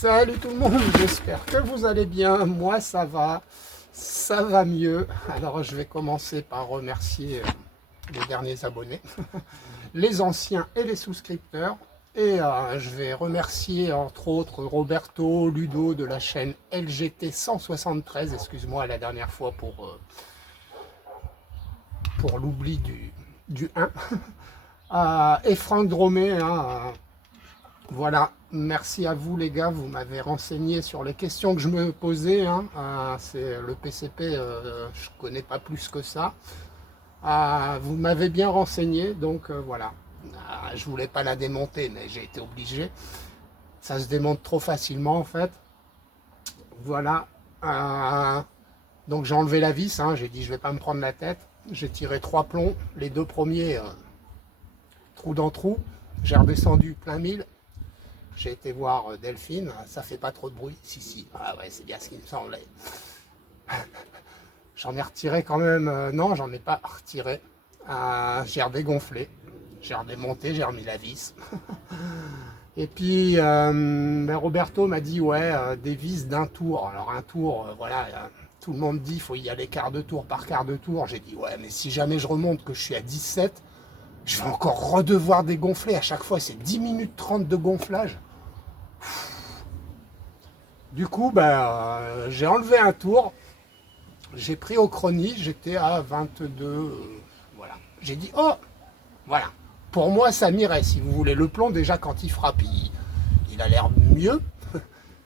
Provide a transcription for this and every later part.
Salut tout le monde, j'espère que vous allez bien. Moi ça va mieux. Alors je vais commencer par remercier les derniers abonnés, les anciens et les souscripteurs. Et je vais remercier entre autres Roberto, Ludo de la chaîne LGT 173, excuse-moi la dernière fois pour l'oubli du 1, et Franck Dromé, hein, voilà, merci à vous les gars, vous m'avez renseigné sur les questions que je me posais, hein. C'est le PCP, je connais pas plus que ça. Vous m'avez bien renseigné, donc voilà. Je voulais pas la démonter, mais j'ai été obligé. Ça se démonte trop facilement en fait. Voilà. Donc j'ai enlevé la vis, hein. J'ai dit je vais pas me prendre la tête. J'ai tiré 3 plombs, les deux premiers trou dans trou. J'ai redescendu plein mille. J'ai été voir Delphine, ça fait pas trop de bruit. Si, si, ah ouais, c'est bien ce qu'il me semblait. J'en ai retiré quand même, non, j'en ai pas retiré. J'ai redégonflé, j'ai redémonté, j'ai remis la vis. Et puis, Roberto m'a dit, ouais, des vis d'un tour. Alors, un tour, voilà, tout le monde dit, il faut y aller quart de tour par quart de tour. J'ai dit, ouais, mais si jamais je remonte, que je suis à 17, je vais encore redevoir dégonfler. À chaque fois, c'est 10 minutes 30 de gonflage. Du coup, j'ai enlevé un tour, j'ai pris au chronie, j'étais à 22, voilà. J'ai dit, oh, voilà. Pour moi, ça m'irait, si vous voulez. Le plomb, déjà, quand il frappe, il a l'air mieux.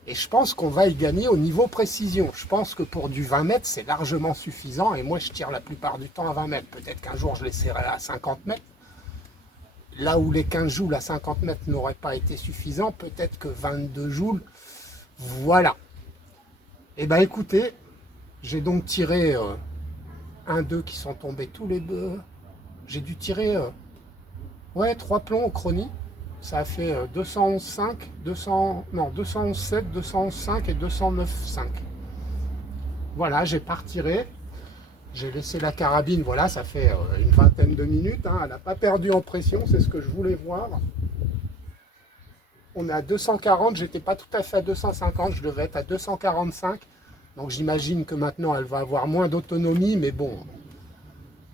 Et je pense qu'on va y gagner au niveau précision. Je pense que pour du 20 mètres, c'est largement suffisant. Et moi, je tire la plupart du temps à 20 mètres. Peut-être qu'un jour, je l'essaierai à 50 mètres. Là où les 15 joules à 50 mètres n'auraient pas été suffisants, peut-être que 22 joules, voilà. Et ben écoutez, j'ai donc tiré 1, 2 qui sont tombés tous les deux. J'ai dû tirer ouais, 3 plombs au chronie. Ça a fait 211,5, 200, non, 211,7, 211,5 et 209,5. Voilà, j'ai pas retiré. J'ai laissé la carabine, voilà, ça fait une vingtaine de minutes. Hein, elle n'a pas perdu en pression, c'est ce que je voulais voir. On est à 240, j'étais pas tout à fait à 250, je devais être à 245. Donc j'imagine que maintenant elle va avoir moins d'autonomie, mais bon,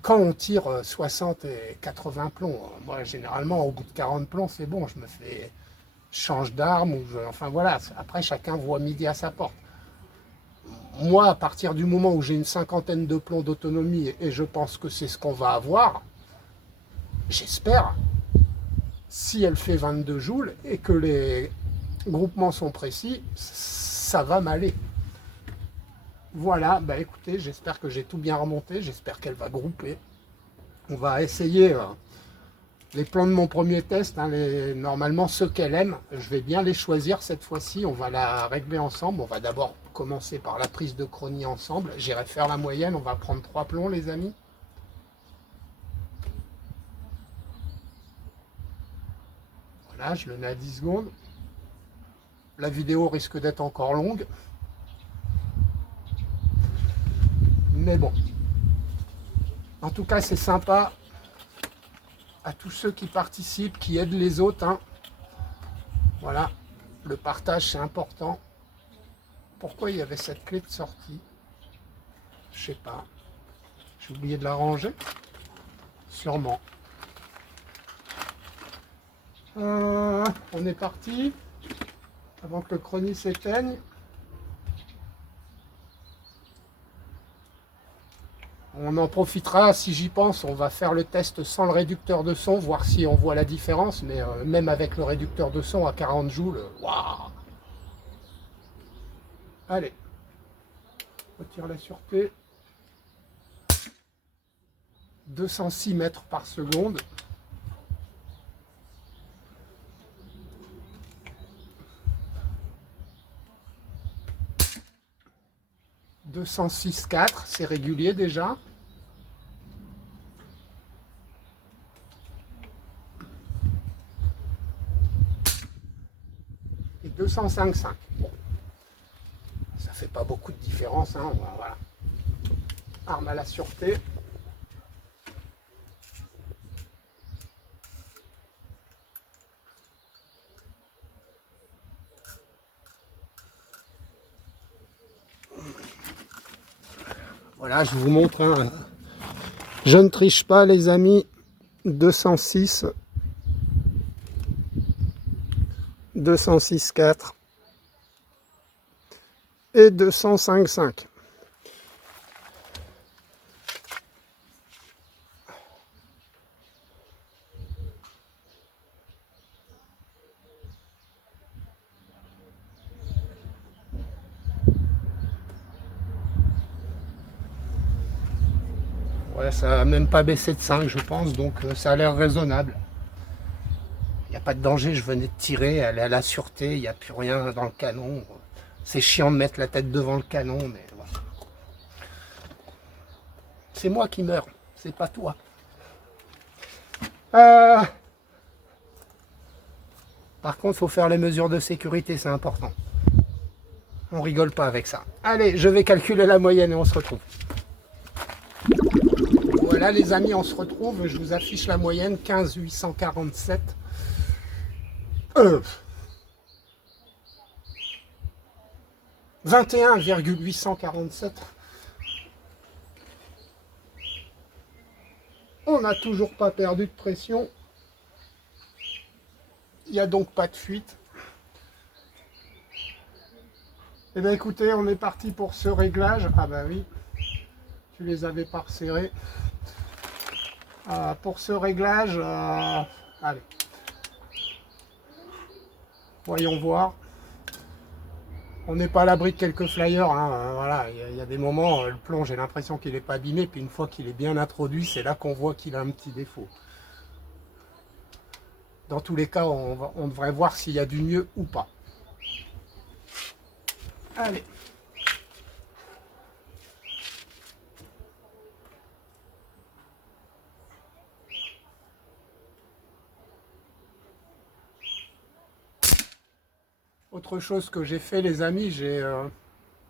quand on tire 60 et 80 plombs, moi généralement au bout de 40 plombs c'est bon, je me fais change d'arme, enfin voilà, après chacun voit midi à sa porte. Moi à partir du moment où j'ai une cinquantaine de plombs d'autonomie, et je pense que c'est ce qu'on va avoir, j'espère, si elle fait 22 joules et que les groupements sont précis, ça va m'aller. Voilà, bah écoutez, j'espère que j'ai tout bien remonté, j'espère qu'elle va grouper. On va essayer les plans de mon premier test, hein, normalement ceux qu'elle aime, je vais bien les choisir cette fois-ci, on va la régler ensemble. On va d'abord commencer par la prise de chronie ensemble, j'irai faire la moyenne, on va prendre 3 plombs les amis. Voilà, je le mets à 10 secondes. La vidéo risque d'être encore longue. Mais bon. En tout cas, c'est sympa. À tous ceux qui participent, qui aident les autres. Hein. Voilà. Le partage, c'est important. Pourquoi il y avait cette clé de sortie? Je sais pas. J'ai oublié de la ranger. Sûrement. On est parti. Avant que le chronie s'éteigne. On en profitera, si j'y pense, on va faire le test sans le réducteur de son, voir si on voit la différence, mais même avec le réducteur de son à 40 joules, waouh! Allez, retire la sûreté. 206 mètres par seconde. « 206,4, c'est régulier déjà. Et 205,5. Bon, ça fait pas beaucoup de différence. Hein, voilà. Arme à la sûreté. Voilà, je vous montre. Hein. Je ne triche pas, les amis. 206, 206,4 et 205,5. Ouais, ça n'a même pas baissé de 5, je pense, donc ça a l'air raisonnable. Il n'y a pas de danger, je venais de tirer, elle est à la sûreté, il n'y a plus rien dans le canon. C'est chiant de mettre la tête devant le canon, mais voilà. C'est moi qui meurs, c'est pas toi. Par contre, il faut faire les mesures de sécurité, c'est important. On rigole pas avec ça. Allez, je vais calculer la moyenne et on se retrouve. Voilà les amis, on se retrouve. Je vous affiche la moyenne, 15 847. 21,847. On n'a toujours pas perdu de pression. Il n'y a donc pas de fuite. Eh bien écoutez, on est parti pour ce réglage. Ah bah oui, tu les avais pas resserrés. Pour ce réglage, allez, voyons voir. On n'est pas à l'abri de quelques flyers. Hein. Voilà, il y a des moments, le plomb, j'ai l'impression qu'il n'est pas abîmé. Puis une fois qu'il est bien introduit, c'est là qu'on voit qu'il a un petit défaut. Dans tous les cas, on devrait voir s'il y a du mieux ou pas. Allez. Autre chose que j'ai fait, les amis, j'ai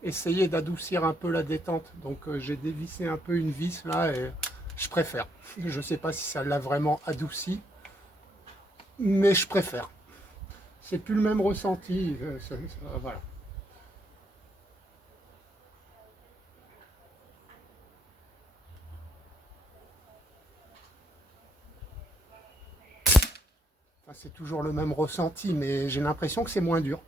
essayé d'adoucir un peu la détente. Donc j'ai dévissé un peu une vis là et je préfère. Je ne sais pas si ça l'a vraiment adouci, mais je préfère. C'est plus le même ressenti. Voilà. Enfin, c'est toujours le même ressenti, mais j'ai l'impression que c'est moins dur.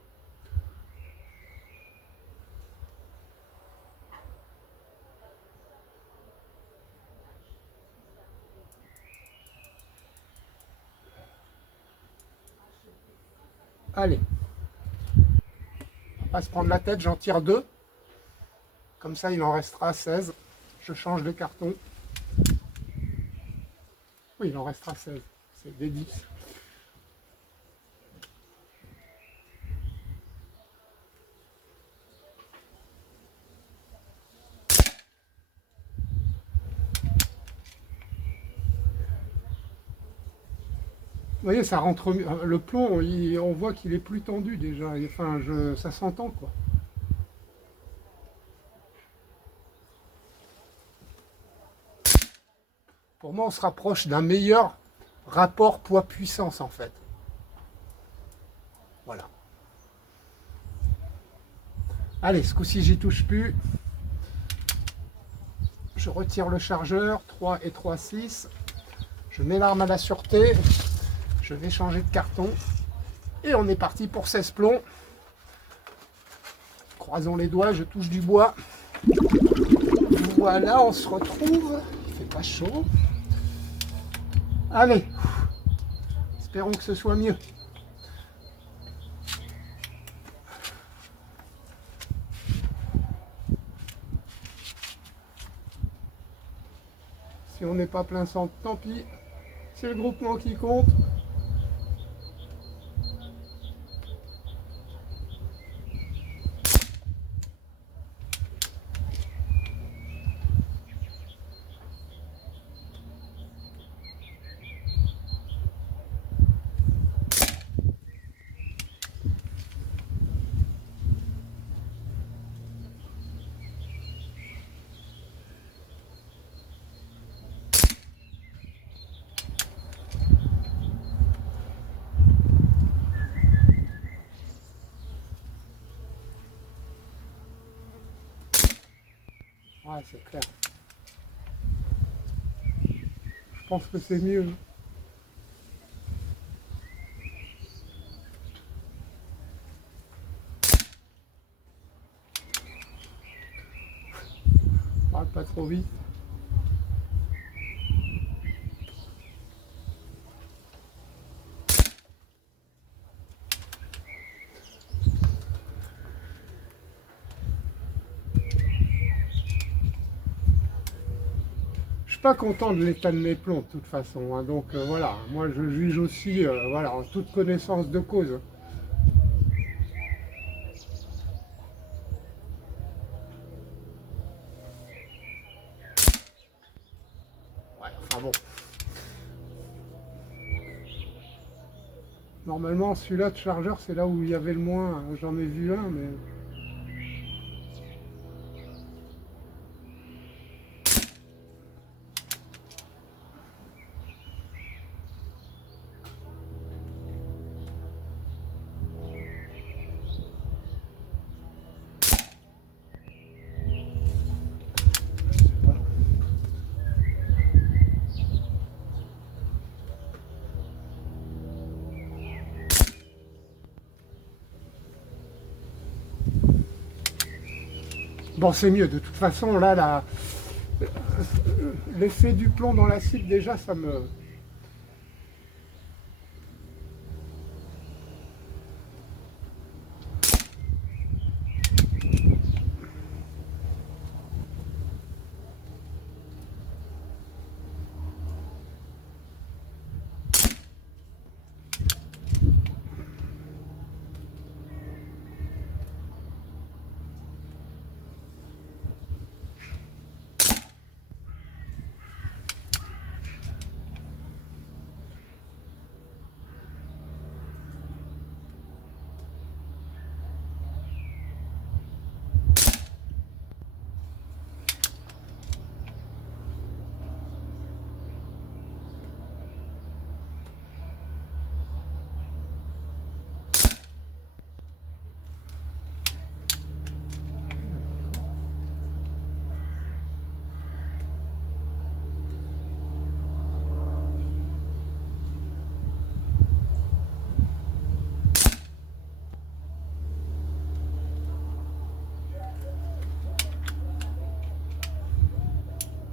Allez, on va pas se prendre la tête, j'en tire 2. Comme ça, il en restera 16. Je change de carton. Oui, il en restera 16. C'est des 10. Vous voyez, ça rentre mieux. Le plomb, on voit qu'il est plus tendu déjà. Enfin, ça s'entend quoi. Pour moi, on se rapproche d'un meilleur rapport poids-puissance en fait. Voilà. Allez, ce coup-ci, j'y touche plus. Je retire le chargeur, 3 et 3, 6. Je mets l'arme à la sûreté. Je vais changer de carton. Et on est parti pour 16 plombs. Croisons les doigts, je touche du bois. Voilà, on se retrouve. Il fait pas chaud. Allez, espérons que ce soit mieux. Si on n'est pas plein centre, tant pis. C'est le groupement qui compte. Ouais, c'est clair. pense que c'est mieux. Parle pas trop vite. Je suis pas content de l'état de mes plombs de toute façon, hein, donc voilà, moi je juge aussi voilà, en toute connaissance de cause. Ouais, enfin bon. Normalement celui-là de chargeur c'est là où il y avait le moins, hein. J'en ai vu un mais... Bon c'est mieux, de toute façon là, l'effet du plomb dans l'acide déjà ça me...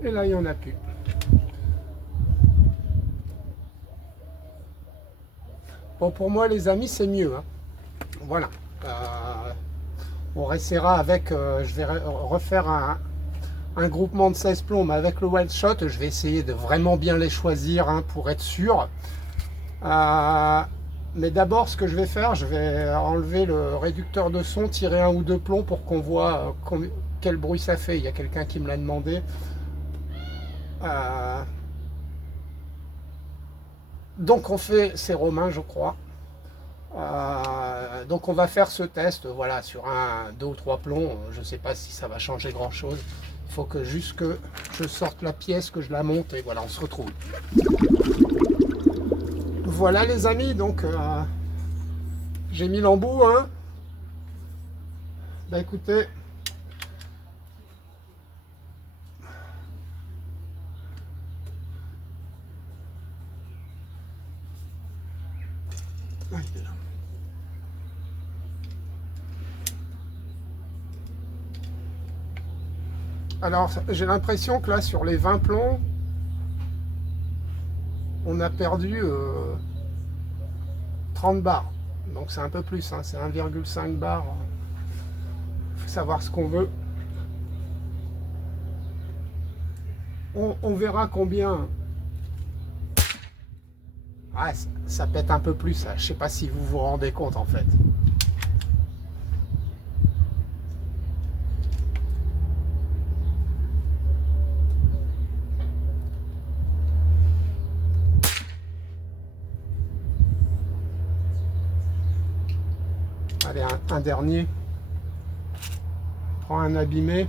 Et là il n'y en a plus. Bon pour moi les amis c'est mieux, hein. Voilà. On essaiera avec, je vais refaire un groupement de 16 plombs, mais avec le Wild Shot, je vais essayer de vraiment bien les choisir, hein, pour être sûr. Mais d'abord, ce que je vais faire, je vais enlever le réducteur de son, tirer un ou deux plombs pour qu'on voit quel bruit ça fait. Il y a quelqu'un qui me l'a demandé. Donc on fait, c'est Romain, je crois. Donc on va faire ce test, voilà, sur deux ou trois plombs. Je ne sais pas si ça va changer grand chose. Il faut que juste que je sorte la pièce, que je la monte et voilà, on se retrouve. Voilà les amis, donc j'ai mis l'embout, hein. Bah écoutez, alors j'ai l'impression que là sur les 20 plombs, on a perdu 30 bars. Donc c'est un peu plus, hein, c'est 1,5 bar. Il faut savoir ce qu'on veut. On verra combien. Ah, ça pète un peu plus, ça. Je sais pas si vous vous rendez compte en fait. Allez, un dernier. Prends un abîmé.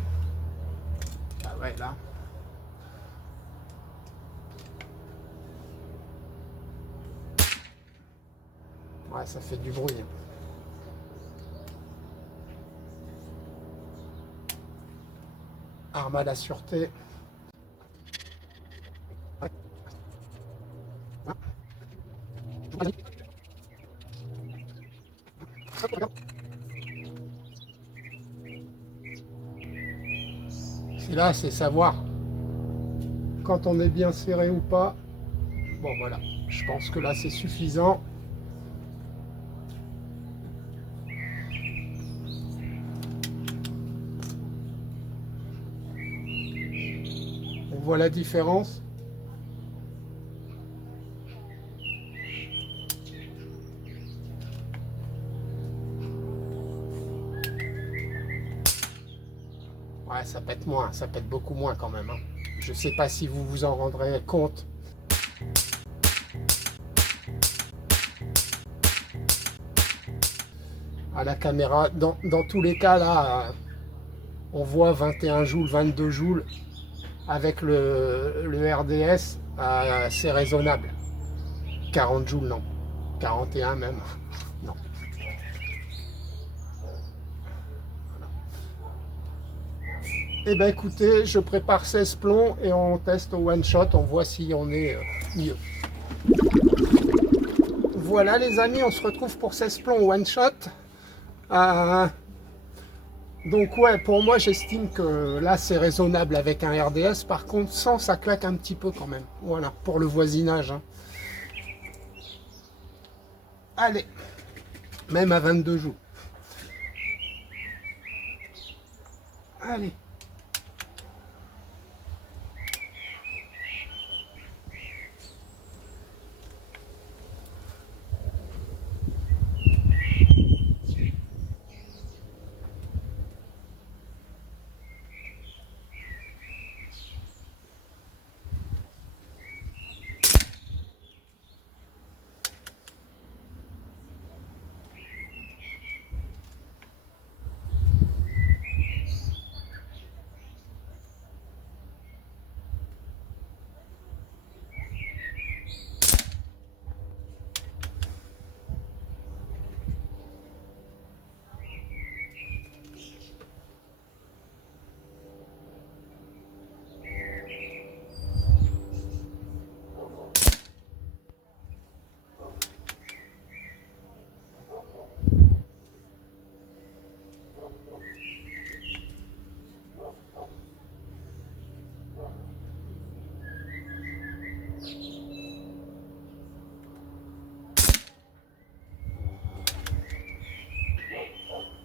Ah ouais, là. Ouais, ça fait du bruit. Arme à la sûreté. C'est là, c'est savoir quand on est bien serré ou pas. Bon voilà, je pense que là c'est suffisant. On voit la différence. Ouais, ça pète moins, ça pète beaucoup moins quand même, hein. Je sais pas si vous vous en rendrez compte. À la caméra, dans tous les cas là, on voit 21 joules, 22 joules. Avec le RDS, c'est raisonnable. 40 joules, non. 41 même, non. Eh bien écoutez, je prépare 16 plombs et on teste au one shot, on voit si on est mieux. Voilà les amis, on se retrouve pour 16 plombs au one shot. Donc ouais, pour moi j'estime que là c'est raisonnable avec un RDS. Par contre, sans, ça claque un petit peu quand même. Voilà, pour le voisinage, hein. Allez, même à 22 joules. Allez.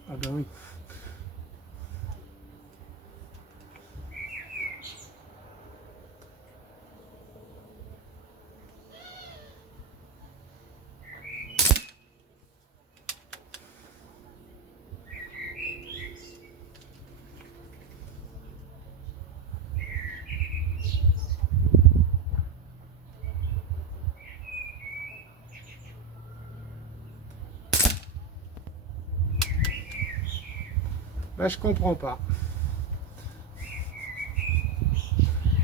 Ah ben oui. Ben, je comprends pas.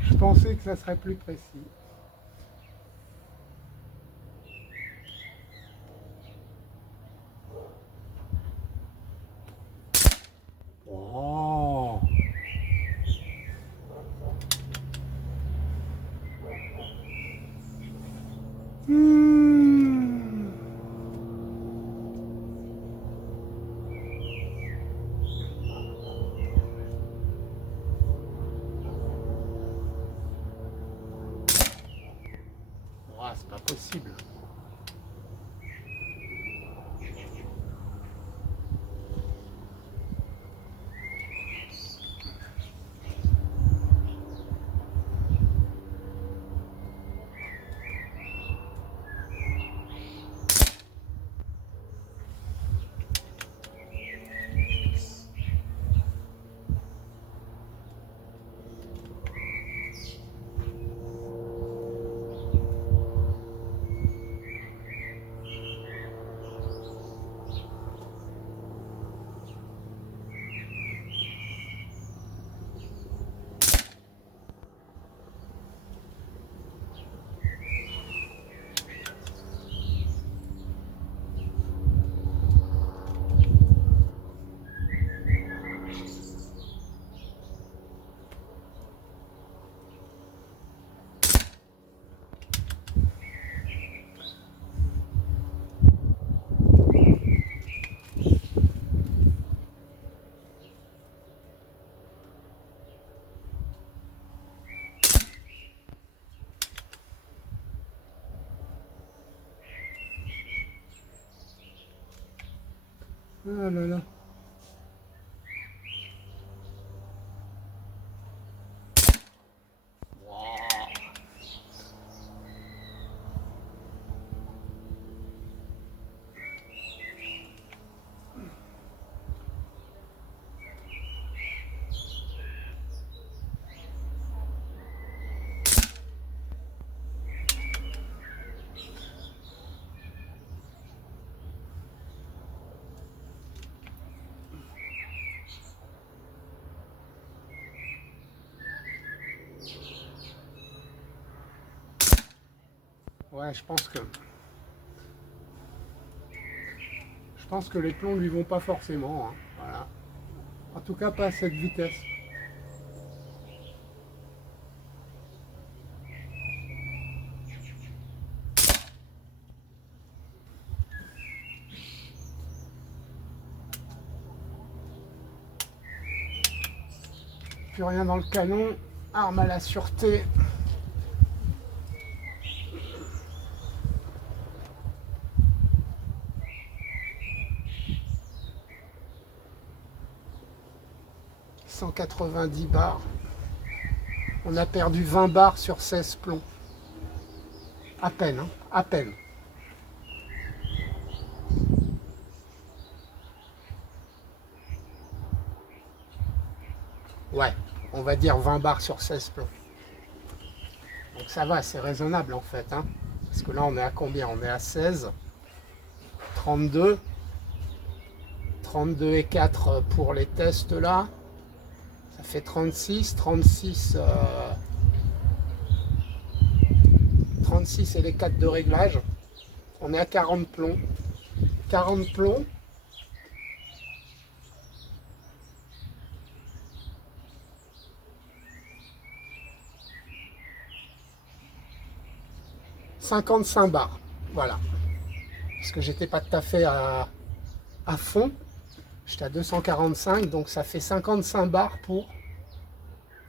Je pensais que ça serait plus précis. Oh. Hmm. Oh, c'est pas possible. Ah là là. Ouais, je pense que les plombs lui vont pas forcément, hein. Voilà. En tout cas, pas à cette vitesse. Plus rien dans le canon. Arme à la sûreté. « 190 bars. On a perdu 20 bars sur 16 plombs. À peine, hein, à peine. Ouais, on va dire 20 bars sur 16 plombs. Donc ça va, c'est raisonnable en fait, hein. Parce que là, on est à combien? On est à 16. 32. 32 et 4 pour les tests là. Ça fait 36. 36 et les 4 de réglage. On est à 40 plombs. 40 plombs. « 55 bars. Voilà. Parce que j'étais pas tout à fait à fond. J'étais à 245, donc ça fait 55 bars pour...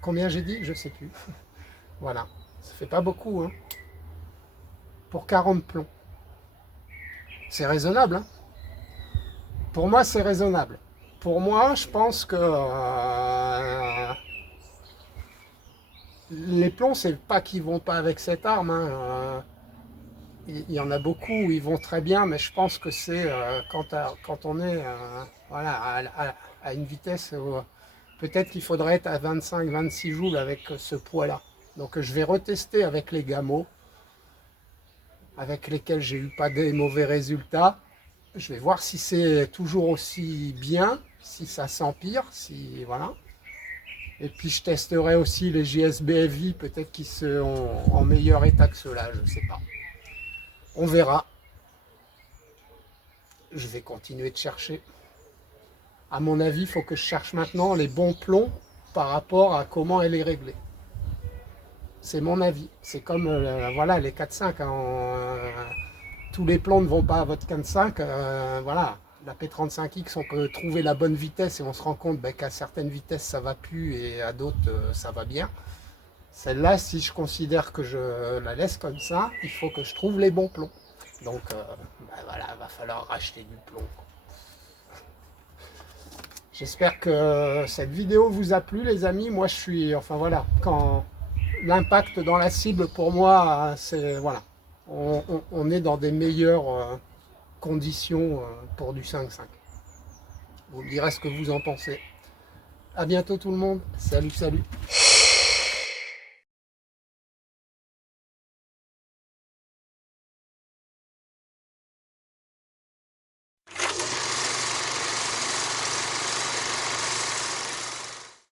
Combien j'ai dit? Je sais plus. Voilà. Ça fait pas beaucoup, hein. Pour 40 plombs. C'est raisonnable, hein. Pour moi, c'est raisonnable. Pour moi, je pense que les plombs, c'est pas qu'ils vont pas avec cette arme, hein. Il y en a beaucoup où ils vont très bien, mais je pense que c'est quand on est voilà, à une vitesse où peut-être qu'il faudrait être à 25-26 joules avec ce poids-là. Donc je vais retester avec les Gamo, avec lesquels j'ai eu pas des mauvais résultats. Je vais voir si c'est toujours aussi bien, si ça s'empire, si voilà. Et puis je testerai aussi les JSB FI, peut-être qu'ils sont en meilleur état que ceux-là, je ne sais pas. On verra. Je vais continuer de chercher. À mon avis, il faut que je cherche maintenant les bons plombs par rapport à comment elle est réglée. C'est mon avis. C'est comme voilà, les 4.5. Hein, tous les plombs ne vont pas à votre 4.5. Voilà, la P35X, on peut trouver la bonne vitesse et on se rend compte qu'à certaines vitesses ça va plus et à d'autres ça va bien. Celle-là, si je considère que je la laisse comme ça, il faut que je trouve les bons plombs. Donc voilà, il va falloir racheter du plomb. J'espère que cette vidéo vous a plu, les amis. Moi, je suis, enfin voilà, quand l'impact dans la cible pour moi, c'est voilà, on est dans des meilleures conditions pour du 5.5. Vous me direz ce que vous en pensez. À bientôt tout le monde. Salut, salut.